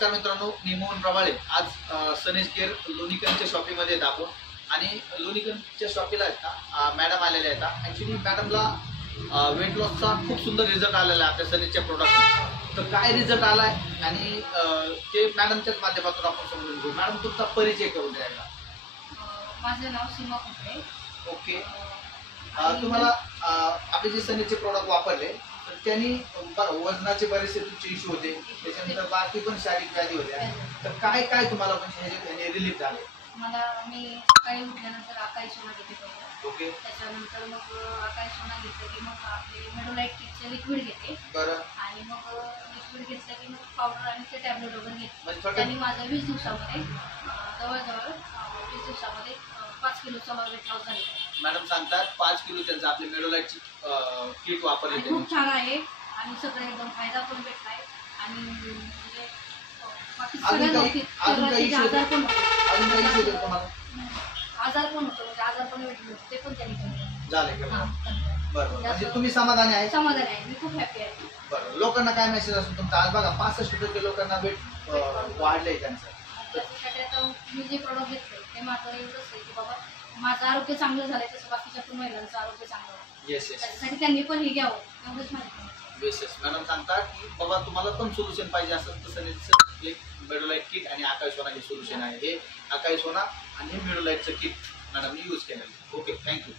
नमस्कार मित्रांनो, मी मोहन प्रभाळे. आज सनेज केअर लोणीकरच्या शॉपीमध्ये आहेत आपण आणि लोणीकरच्या शॉपीला आहेत ना मॅडम आलेल्या आहेत. ॲक्च्युली मॅडमला वेट लॉसचा खूप सुंदर रिझल्ट आलेला आहे आपल्या सनेजच्या प्रोडक्ट. तर काय रिझल्ट आला आहे आणि ते मॅडमच्याच माध्यमातून आपण समजून घेऊ. मॅडम, तुमचा परिचय करून द्यायला. माझं नाव सीमा कुंपळे. ओके. तुम्हाला आपले जे सनेजचे प्रोडक्ट वापरले तर त्यांनी वजनाचे बरेचसे तुमचे इश्यू होते, त्याच्यानंतर बाकी पण शारीरिक व्याधी होत्या. तर काय काय तुम्हाला म्हणजे रिलीफ झाले? मी सकाळी उठल्यानंतर आकाई सोना घेते पहिलं. ओके. त्याच्यानंतर मग आकाई सोना घेतलं की मग आपले मेडोलाइट किटचे लिक्विड घेते. बरं. आणि मग लिक्विड घेतलं की मग पावडर आणि ते टॅबलेट वगैरे घेते. म्हणजे त्यांनी माझं 20 दिवसामध्ये जवळजवळ 20 दिवसामध्ये 5 किलोचा वेट लॉस झाला. मॅडम सांगतात 5 किलो त्यांचं आपले मेडोलाइटची किट वापरले खूप छान आहे आणि सगळं एकदम फायदा पण भेटलाय आणि म्हणजे बाकी सगळ्या बाबतीत आजार पण होतो म्हणजे आजार पण भेटले ते पण त्यांनी झाले का? बरोबर. म्हणजे तुम्ही समाधानी आहे? समाधानी आहे, मी खूप हॅपी आहे. बरं. लोकांना काय मेसेज असतो तुमचा? आज बघा 65% लोकांना वेट वाढलंय त्यांचं. त्याच्यासाठी आता मी जे प्रोडक्ट घेतले ते माझं एवढंच आहे की बाबा माझं आरोग्य चांगलं झालंय तसं बाकीच्या पण महिलांचं आरोग्य चांगलं आहे. Yes yes. त्याच्यासाठी त्यांनी पण हे घ्यावं एवढंच माहिती. Yes yes. मॅडम सांगतात की बाबा तुम्हाला पण सोल्युशन पाहिजे असेल तर एक मेडोलाइट किट आणि आकाई सोना हे सोल्युशन आहे. हे आकाई सोना आणि हे मेडोलाइटचं किट मॅडमनी यूज केलेलं. Okay, thank you.